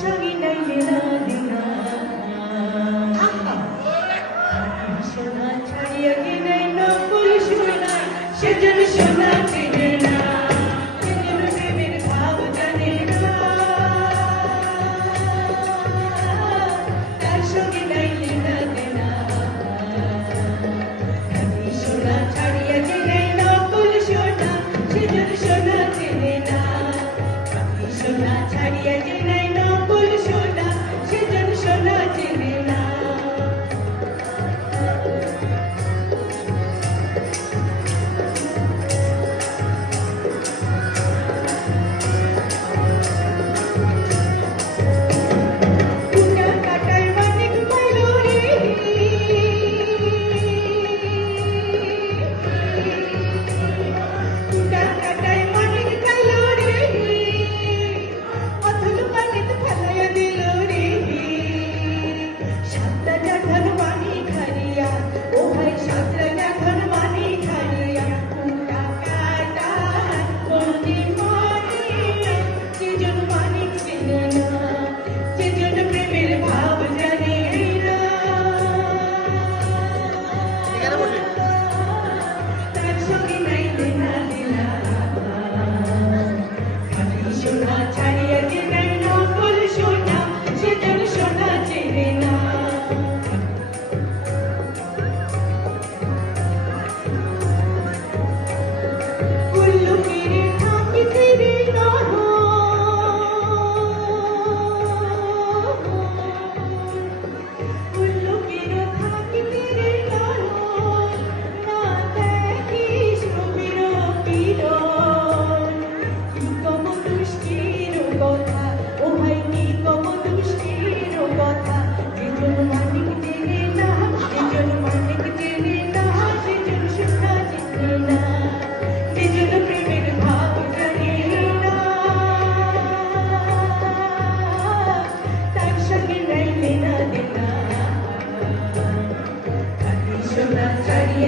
声音改变了 दिख रही ಶುಭ ಕರಿಯ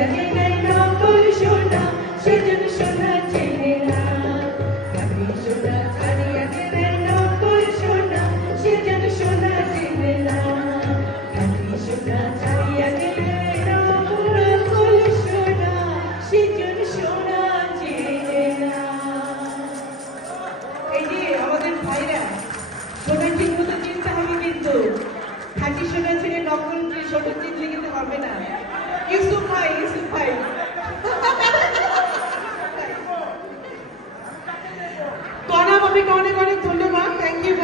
Thank you.